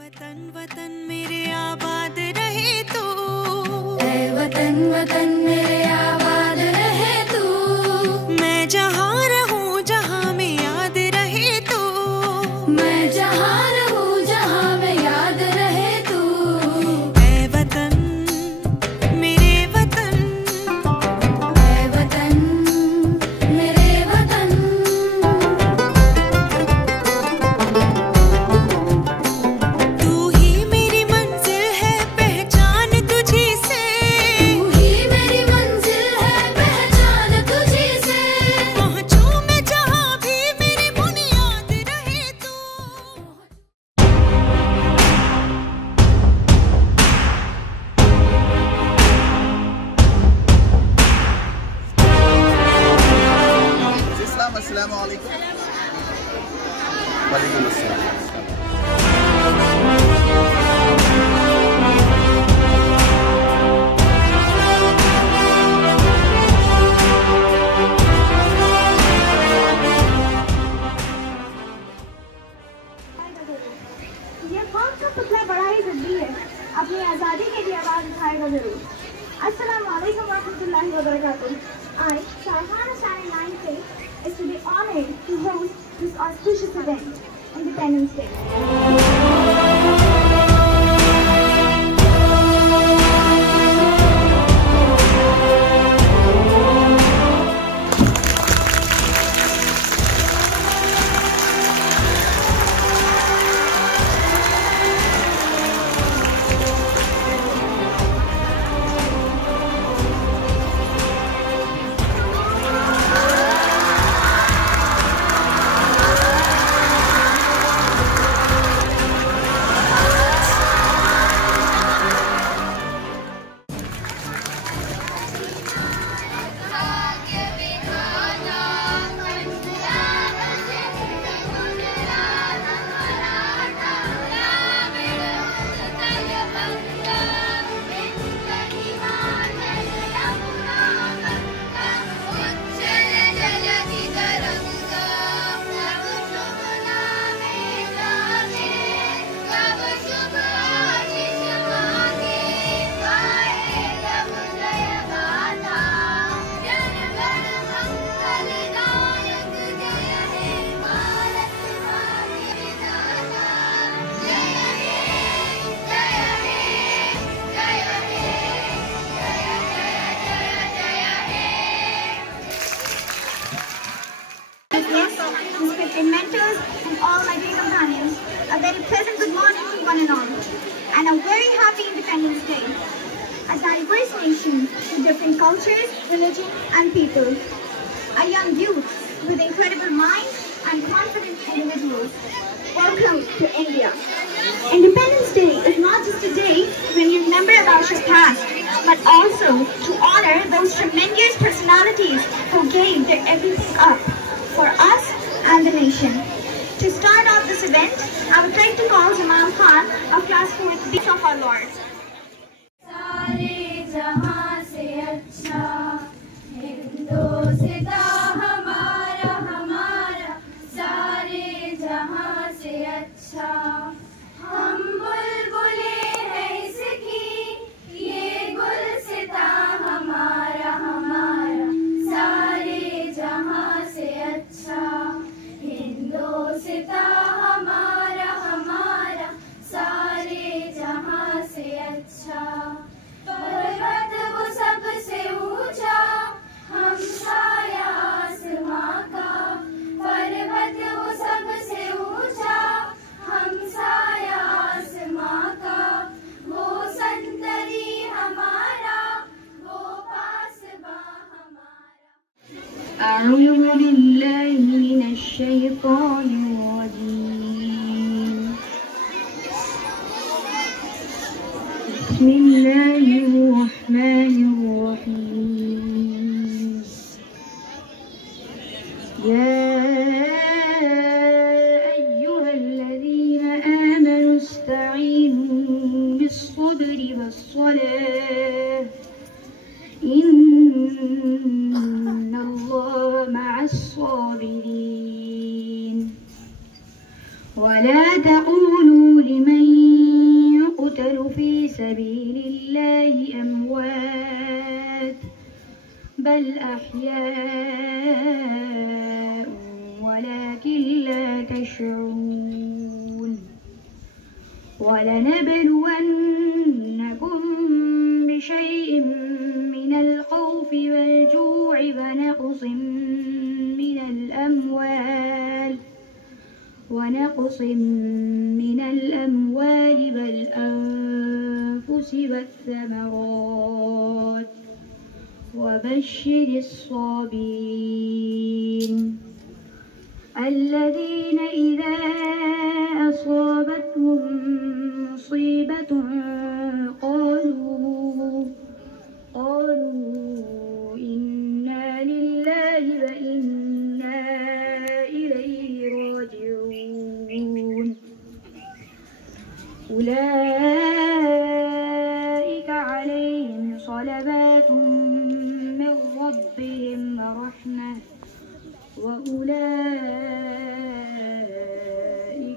वतन वतन मेरे आबाद रहे तू, ऐ वतन वतन मेरे आबाद रहे तू। मैं जहाँ रहूँ जहाँ में याद रहे तू, मैं जहाँ रहूँ जहाँ में याद रहे तू। ऐ वतन मेरे वतन, ऐ वतन मेरे वतन। तू ही मेरी मंजिल है पहचान तुझी से, तू ही मेरी मंजिल है पहचान तुझी से। पहुँचूं मैं जहाँ भी मेरी बुनियाद रहे तू। अस्सलाम वालेकुम। वालेकुम अस्सलाम। ये कौन सा पुतला बड़ा ही जल्दी है, अपनी आज़ादी के लिए आवाज़ उठाएगा जरूर। अस्सलाम वालेकुम रहमतुल्लाहि व बरकातुहू। I, Sarhana Sari 9K, is to be honored to host this auspicious event, Independence Day. Respected inventors and all my dear companions, a very pleasant good morning to one and all, and a very happy Independence Day. A diverse nation with different cultures, religion and people. A young youth with incredible minds and confident individuals. Welcome to India. Independence Day is not just a day when you remember about your past, but also to honor those tremendous personalities who gave their everything up for us and the nation. To start off this event, I would like to call Imam Khan of class 4th B of our Lord. सारे जहां से अच्छा हिंदोस्तां हमारा हमारा, सारे जहां से अच्छा। हम बुलबुले हैं इसकी, ये गुलसितां हमारा हमारा, सारे जहां से अच्छा। हिंदोस्तां हमारा हमारा, सारे जहां से अच्छा। पर्वत वो सबसे ऊंचा, हम साया आसमां का। पर्वत वो सबसे ऊंचा, हम साया आसमां का। वो संतरी हमारा, वो पासबा हमारा। أعوذ بالله من الشيطان الرجيم. بسم الله الرحمن الرحيم. يا أيها الذين آمنوا استعينوا بالصبر والصلاة، إن الله مع الصابرين. ولا تقولوا لمن سبيل الله أموات بل أحياء ولكن لا تشعرون ولنبلونكم بشيء من الخوف والجوع ونقص من الأموال والأنفس والثمرات وبشر الصابرين الذين إذا أصابتهم مصيبة قالوا إنا لله وإنا إليه راجعون أولئك عليهم صلوات من ربهم ورحمة وأولئك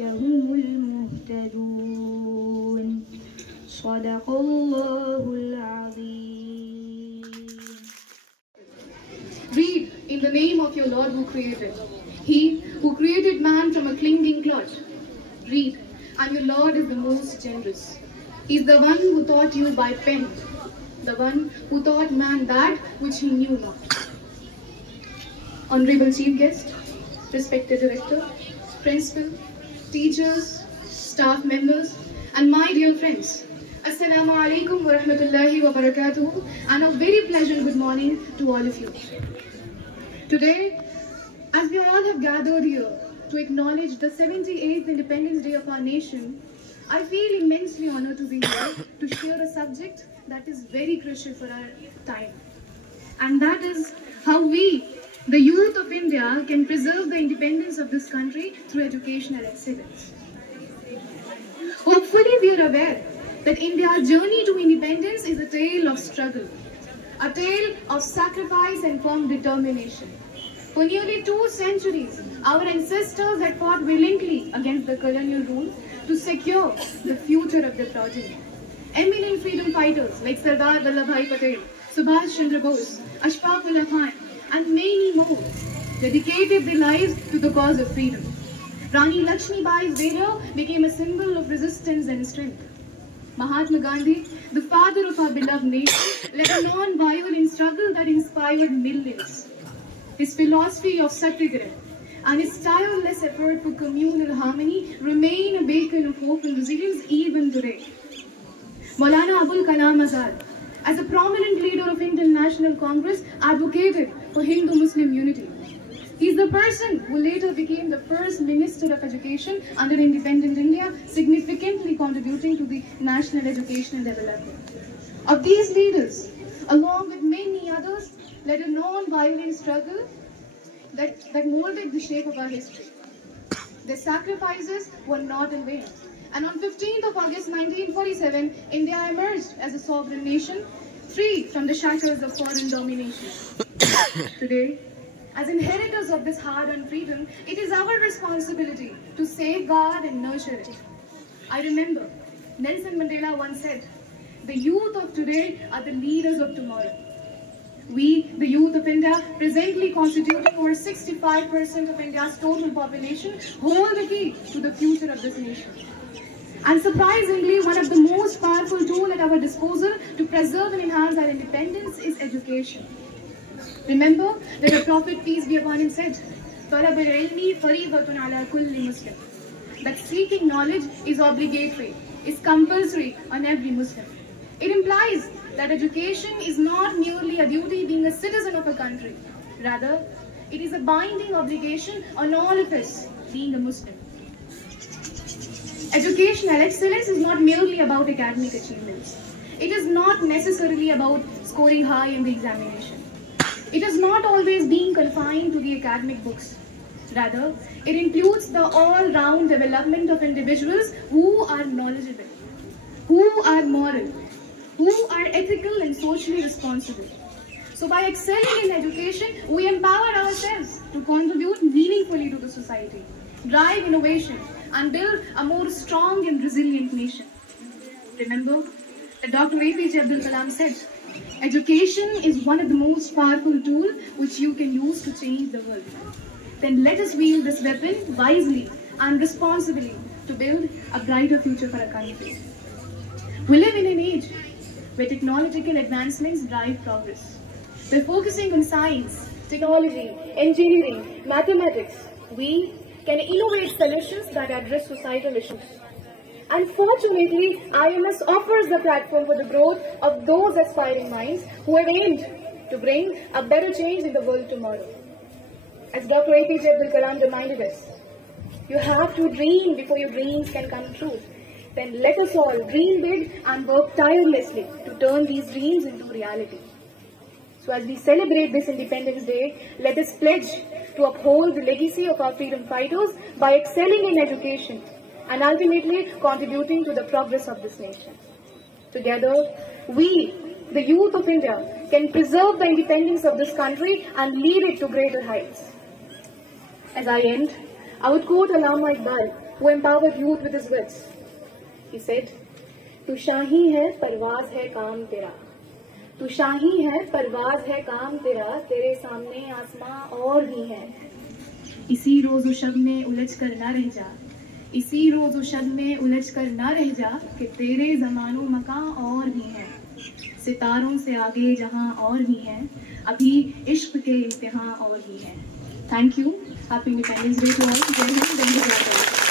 هم المهتدون صدق الله العظيم. Read in the name of your Lord who created. He who created man from a clinging clod. Read, and your Lord is the most generous. He is the one who taught you by pen, the one who taught man that which he knew not. Honorable Chief Guest, respected Director, Principal, teachers, staff members, and my dear friends, Assalamu alaikum wa rahmatullahi wa barakatuhu, and a very pleasant good morning to all of you. Today, as we all have gathered here to acknowledge the 78th Independence Day of our nation, I feel immensely honored to be here to share a subject that is very crucial for our time. And that is how we, the youth of India, can preserve the independence of this country through educational excellence. Hopefully, we are aware that India's journey to independence is a tale of struggle, a tale of sacrifice and firm determination. For nearly 2 centuries, our ancestors had fought valiantly against the colonial rule to secure the future of their progeny. Eminent freedom fighters like Sardar Vallabhbhai Patel, Subhash Chandra Bose, Ashfaq Ullah Khan, and many more dedicated their lives to the cause of freedom. Rani Lakshmibai's valor became a symbol of resistance and strength. Mahatma Gandhi, the father of our beloved nation, led a non-violent struggle that inspired millions. His philosophy of Satyagraha and his tireless effort for communal harmony remain a beacon of hope and resilience even today. Maulana Abul Kalam Azad, as a prominent leader of Indian National Congress, advocated for Hindu-Muslim unity. He is the person who later became the first Minister of Education under independent India, significantly contributing to the national educational development. Of these leaders, along with many others, led a non-violent struggle that molded the shape of our history. Their sacrifices were not in vain. And on 15th of August 1947, India emerged as a sovereign nation, free from the shackles of foreign domination. Today, as inheritors of this hard-earned freedom, it is our responsibility to safeguard and nurture it. I remember Nelson Mandela once said, "The youth of today are the leaders of tomorrow." We, the youth of India, presently constituting over 65% of India's total population, hold the key to the future of this nation. And surprisingly, one of the most powerful tools at our disposal to preserve and enhance our independence is education. Remember that the Prophet, peace be upon him, said, "Talab al-ilmi faridatun ala kulli Muslim." That seeking knowledge is obligatory, is compulsory on every Muslim. It implies that education is not merely a duty being a citizen of a country. Rather, it is a binding obligation on all of us being a Muslim. Educational excellence is not merely about academic achievements. It is not necessarily about scoring high in the examination. It is not always being confined to the academic books. Rather, it includes the all-round development of individuals who are knowledgeable, who are moral, who are ethical and socially responsible. So by excelling in education, we empower ourselves to contribute meaningfully to the society, drive innovation, and build a more strong and resilient nation. Remember, Dr. APJ Abdul Kalam said, education is one of the most powerful tools which you can use to change the world. Then let us wield this weapon wisely and responsibly to build a brighter future for our country. We live in an age where technological advancements drive progress. By focusing on science, technology, engineering, mathematics, we can innovate solutions that address societal issues. Unfortunately, IMS offers the platform for the growth of those aspiring minds who have aimed to bring a better change in the world tomorrow. As Dr. APJ Abdul Kalam reminded us, you have to dream before your dreams can come true. Then let us all dream big and work tirelessly to turn these dreams into reality. So as we celebrate this Independence Day, let us pledge to uphold the legacy of our freedom fighters by excelling in education and ultimately contributing to the progress of this nation. Together, we, the youth of India, can preserve the independence of this country and lead it to greater heights. As I end, I would quote Allama Iqbal, who empowered youth with his words. He said, "Tu shahi hai, parwaaz hai kaam tera. Tu shahi hai, parwaaz hai kaam tera. Tere सामने आसमां और भी है. इसी रोज़ शब में उलझ कर ना रह जा. इसी रोज़ शब में उलझ कर ना रह जा कि तेरे ज़मानो मकां और भी हैं. सितारों से आगे जहां और भी हैं. अभी इश्क के इम्तिहान और भी हैं." Thank you. Happy Independence Day to all. Jai Hind.